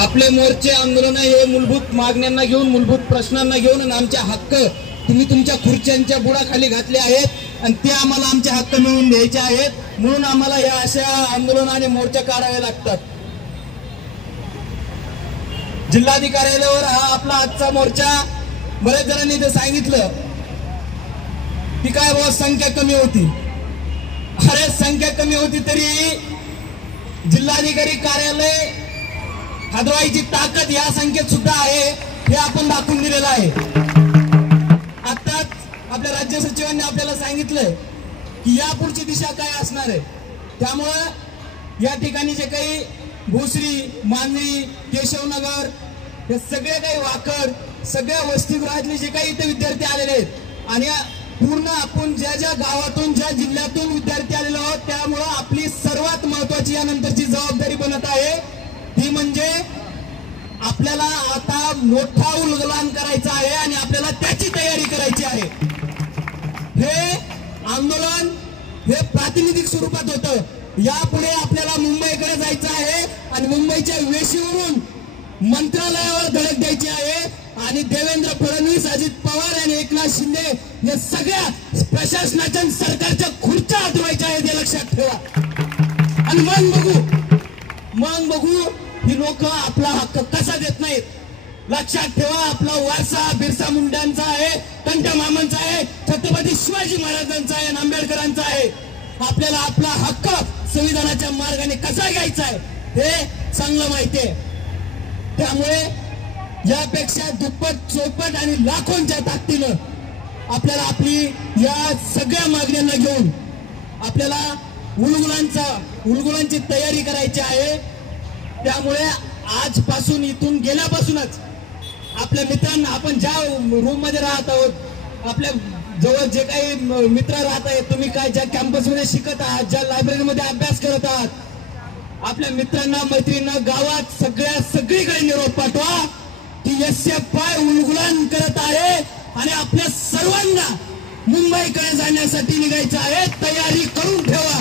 आपले मोर्चे आंदोलन हे मूलभूत मागण्यांना घेऊन, मूलभूत प्रश्नांना घेऊन आणि आमचे हक्क तुम्ही तुमच्या खुर्च्यांच्या बुडाखाली घातले आहेत आणि ते आम्हाला आमचे हक्क मिळवून द्यायचे आहेत. म्हणून आम्हाला या अशा आंदोलन आणि मोर्चे काढावे लागतात. जिल्हाधिकाऱ्यावर हा आपला आजचा मोर्चा. बरेच जणांनी ते सांगितलं की काय बाबा संख्या कमी होती. अरे संख्या कमी होती तरी जिल्हाधिकारी कार्यालय हदवायची ताकद या संख्येत सुद्धा आहे हे आपण दाखवून दिलेलं आहे. आताच आपल्या राज्य सचिवांनी आपल्याला सांगितलंय की यापुढची दिशा काय असणार आहे. त्यामुळं या ठिकाणी जे काही भोसरी, मांजरी, केशवनगर हे सगळे काही वाकड, सगळ्या वसतिगृहातले जे काही इथे विद्यार्थी आलेले आहेत आणि पूर्ण आपण ज्या ज्या गावातून, ज्या जिल्ह्यातून विद्यार्थी आलेलो आहोत, त्यामुळं आपली सर्वात महत्वाची यानंतरची जबाबदारी बनत आहे ती म्हणजे आपल्याला आता मोठा उलगलान करायचा आहे आणि आपल्याला त्याची तयारी करायची आहे. हे आंदोलन हे प्रातिनिधिक स्वरूपात होतं. यापुढे आपल्याला मुंबईकडे जायचं आहे आणि मुंबईच्या वेशीवरून मंत्रालयावर धडक द्यायची आहे आणि देवेंद्र फडणवीस, अजित पवार आणि एकनाथ शिंदे या सगळ्या प्रशासनाच्या सरकारच्या खुर्च्या हटवायच्या आहेत हे लक्षात ठेवा. आणि मग बघू ही लोक आपला हक्क कसा देत नाहीत. लक्षात ठेवा, आपला वारसा बिरसा मुंडांचा आहे, टंट्या मामांचा आहे, छत्रपती शिवाजी महाराजांचा आहे, आंबेडकरांचा आहे. आपल्याला आपला हक्क संविधानाच्या मार्गाने कसा घ्यायचा आहे हे चांगलं माहिती आहे. त्यामुळे यापेक्षा दुप्पट, चौपट आणि लाखोंच्या ताकदीनं आपल्याला आपली या सगळ्या मागण्यांना घेऊन आपल्याला उलगुलांची तयारी करायची आहे. त्यामुळे आजपासून, इथून गेल्यापासूनच आपल्या मित्रांना, आपण ज्या रूम मध्ये राहत आहोत, आपल्या जवळ जे काही मित्र राहत आहेत, तुम्ही काय ज्या कॅम्पसमध्ये शिकत आहात, ज्या लायब्ररीमध्ये अभ्यास करत आहात, आपल्या मित्रांना, मैत्रिणींना गावात सगळीकडे निरोप पाठवा की SFI उलगुलान करत आहे आणि आपल्या सर्वांना मुंबईकडे जाण्यासाठी निघायचं आहे. तयारी करून ठेवा.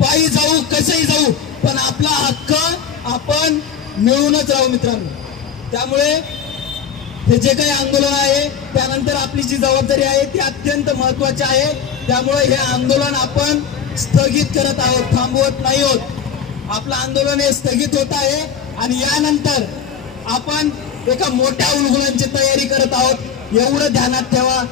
पायी जाऊ, कसंही जाऊ, पण आपला हक्क आपण मिळवूनच राहू मित्रांनो. त्यामुळे हे जे काही आंदोलन आहे त्यानंतर आपली जी जबाबदारी आहे ती अत्यंत महत्वाची आहे. त्यामुळे हे आंदोलन आपण स्थगित करत आहोत, थांबवत नाही आहोत. आपलं आंदोलन हे स्थगित होत आहे आणि यानंतर आपण एका मोठ्या उलगुलांची तयारी करत आहोत. एवढं ध्यानात ठेवा.